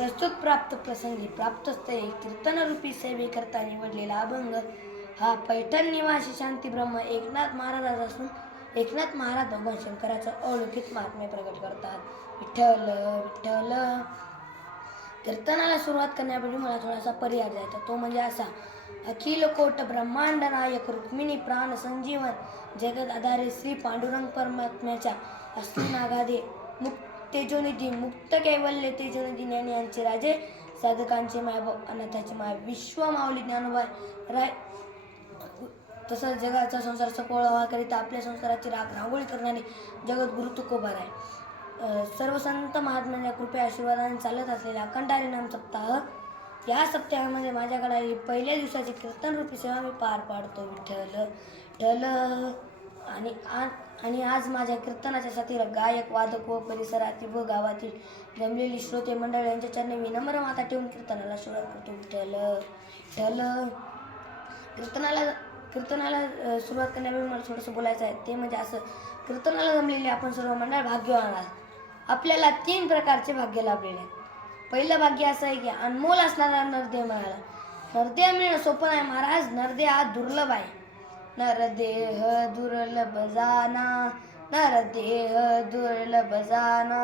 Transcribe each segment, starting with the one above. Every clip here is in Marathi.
प्रस्तुत प्राप्त प्रसंगी प्राप्तस्थळे कीर्तनरूपी सेवेकरता निवडलेला अभंग हा पैठण निवासी शांती ब्रह्म एकनाथ महाराज असून एकनाथ महाराज भगवान शंकराचं अलौकिक महात्म्य प्रकट करतात. विठ्ठल विठ्ठल. कीर्तनाला सुरुवात करण्यापूर्वी मला थोडासा पर्याय द्यायचा. तो म्हणजे असा अखिल कोट ब्रह्मांड नायक रुक्मिणी प्राण संजीवन जगत आधारे श्री पांडुरंग परमात्म्याच्या अस्थिनागादे मुक्त तेजोनिधी मुक्त कैवल्य तेजोनिधी ज्ञानी यांचे राजे साधकांचे मायबाप अनाथाचे माय विश्व माऊली राय तसंच जगाचा संसार सफळ व्हाकरिता आपल्या संसाराची राख रांगोळी करणारे जगद्गुरु तुकोबार आहे सर्व संत महात्म्यांच्या कृपया आशीर्वादाने चालत असलेला अखंड हरिनाम सप्ताह या सप्ताहामध्ये माझ्याकडे पहिल्या दिवसाची कीर्तन रूपी सेवा मी पार पाडतो. विठ्ठल ठल आणि आज आणि आज माझ्या कीर्तनाच्या साथीला गायक वादक व परिसरातील व गावातील जमलेली श्रोते मंडळ यांच्या चरणी नम्र माता ठेवून कीर्तनाला सुरुवात करतो. विठ्ठल विठ्ठल कीर्तनाला कीर्तनाला सुरुवात करण्यावेळी मला थोडंसं बोलायचं आहे. ते म्हणजे असं कीर्तनाला जमलेले आपण सर्व मंडळ भाग्यवान आहात. आपल्याला तीन प्रकारचे भाग्य लाभलेले आहेत. पहिलं भाग्य असं आहे की अनमोल असणारा नरदेव मिळाला नरदेव मिळणं सोपं नाही महाराज. नरदेव हा दुर्लभ आहे. नरदेह दुर्लभ जाना नरदेह दुर्लभ जाना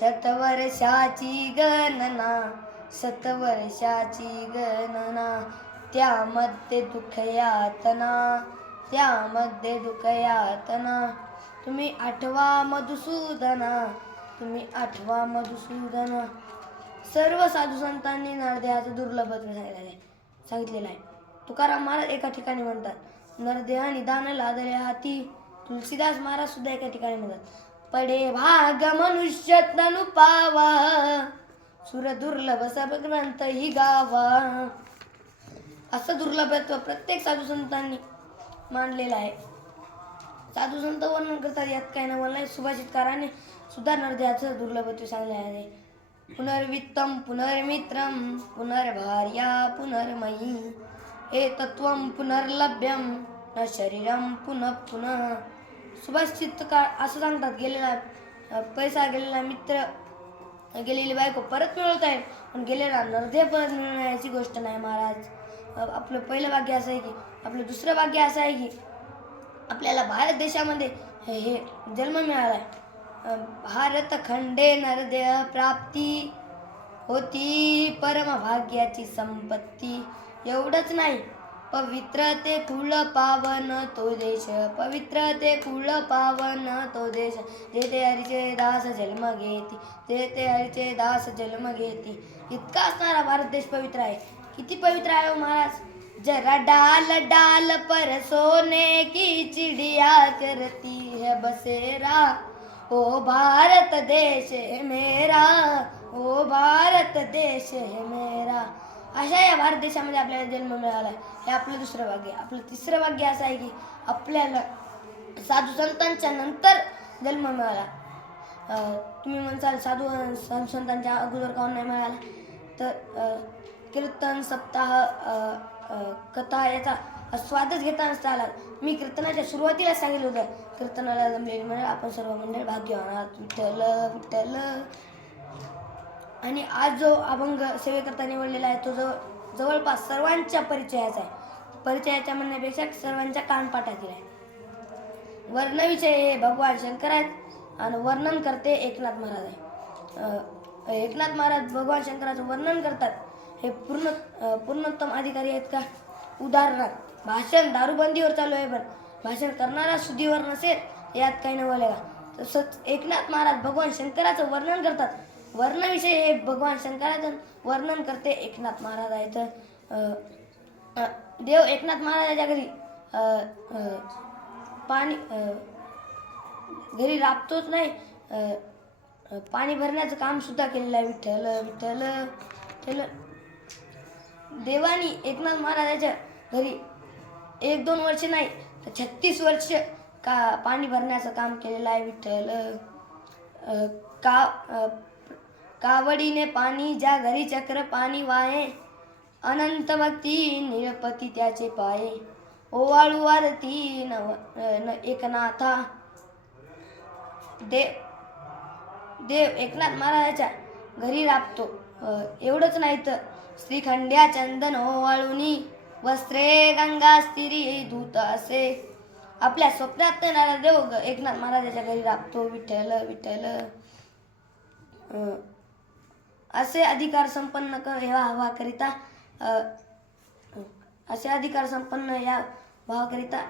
शतवर्षाची गणना शतवर्षाची गणना त्यामध्ये दुःख यातना त्यामध्ये दुःख यातना तुम्ही आठवा मधुसूदना तुम्ही आठवा मधुसूदना. सर्व साधू संतांनी नरदेहाचं दुर्लभत्व सांगितलेलं आहे सांगितलेलं आहे. तुकाराम महाराज एका ठिकाणी म्हणतात नरदेह निदान लादले हाती तुलसीदास महाराज सुद्धा एका ठिकाणी म्हणतात पडे भाग मनुष्य तनु पावा सुर दुर्लभ सब ग्रंथ ही गावा. असं दुर्लभत्व प्रत्येक साधू संतांनी मांडलेलं आहे. साधू संत वर्णन करतात यात काय नवल नाही सुभाषितकाराने सुद्धा नरदेहाचं दुर्लभत्व सांगले आहे. पुनर्वित्तम पुनर्मित्रम पुनर्भार्या पुनर्मयी. हे तत्वम पुनर्लभ्यम न शरीरम पुनः पुनः। सुभाषितकार असं सांगतात गेलेला पैसा गेलेला मित्र गेलेली बायको परत मिळवत आहे पण गेलेला नरदेह परत मिळवण्याची गोष्ट नाही महाराज. आपलं पहिलं भाग्य असं आहे की आपलं दुसरं भाग्य असं आहे की आपल्याला भारत देशामध्ये हे हे जन्म मिळाला आहे भारत खंडे नरदेह प्राप्ती होती परमभाग्याची संपत्ती. एवढंच नाही. पवित्र ते कुळ पावन तो देश. पवित्र ते कुळ पावन तो देश. जेथे हरीचे दास जन्म घेती जेथे हरीचे दास जन्म घेती. इतका असणारा भारत देश पवित्र आहे. किती पवित्र आहे हो महाराज? जरा डाल डाल पर सोने की चिड़िया करती है बसेरा. ओ भारत देश है मेरा ओ भारत देश है मेरा. अशा या भारत देशामध्ये आपल्याला जन्म मिळाला आहे हे आपलं दुसरं भाग्य आपलं तिसरं भाग्य असं आहे की आपल्याला साधू संतांच्या नंतर जन्म मिळाला. तुम्ही म्हणसाल साधू साधू संतांच्या अगोदर काहून नाही मिळाला? तर कीर्तन सप्ताह कथा याचा स्वादच घेता नसता आला. मी कीर्तनाच्या सुरुवातीला सांगितलं होतं. कीर्तनाला जमलेली मंडळ आपण सर्व मंडळ भाग्यवान आहात. विठ्ठल विठ्ठल आणि आज जो अभंग सेवेकरता निवडलेला आहे तो जवळ जवळपास सर्वांच्या परिचयाचा आहे. परिचयाच्या म्हणण्यापेक्षा सर्वांच्या कानपाठातील आहे. वर्णविषय हे भगवान शंकर आहेत आणि वर्णन करते एकनाथ महाराज आहे. एकनाथ महाराज भगवान शंकराचं वर्णन करतात. हे पूर्ण पूर्णोत्तम अधिकारी आहेत का? उदाहरणार्थ भाषण दारूबंदीवर चालू आहे पण भाषण करणारा सुधीवर नसेल यात काही नवल आहे तसंच एकनाथ महाराज भगवान शंकराचं वर्णन करतात. वर्णविषय हे भगवान शंकराचं वर्णन करते. एकनाथ महाराज आहेत. देव एकनाथ महाराजाच्या घरी पाणी घरी राबतोच नाही. पाणी भरण्याचं काम सुद्धा केलेलं आहे. विठ्ठल विठ्ठल विठ्ठल. देवानी एकनाथ महाराजाच्या घरी एक दोन वर्ष नाही तर छत्तीस वर्ष का पाणी भरण्याचं काम केलेलं आहे. विठ्ठल का कावडीने पाणी ज्या घरी चक्र पाणी वाहे अनंत भक्ती निळपती त्याचे पाये ओवाळू आरती नव न एकनाथा. देव देव एकनाथ महाराजाच्या घरी राबतो. एवढंच नाही तर श्रीखंड्या चंदन ओवाळुनी वस्त्रे गंगा स्थिरी धूत असे. आपल्या स्वप्नात नारा देव एकनाथ महाराजाच्या घरी राबतो. विठ्ठल विठ्ठल. असे अधिकार संपन्न व्हावाकरिता या असे अधिकार संपन्न या व्हावाकरिता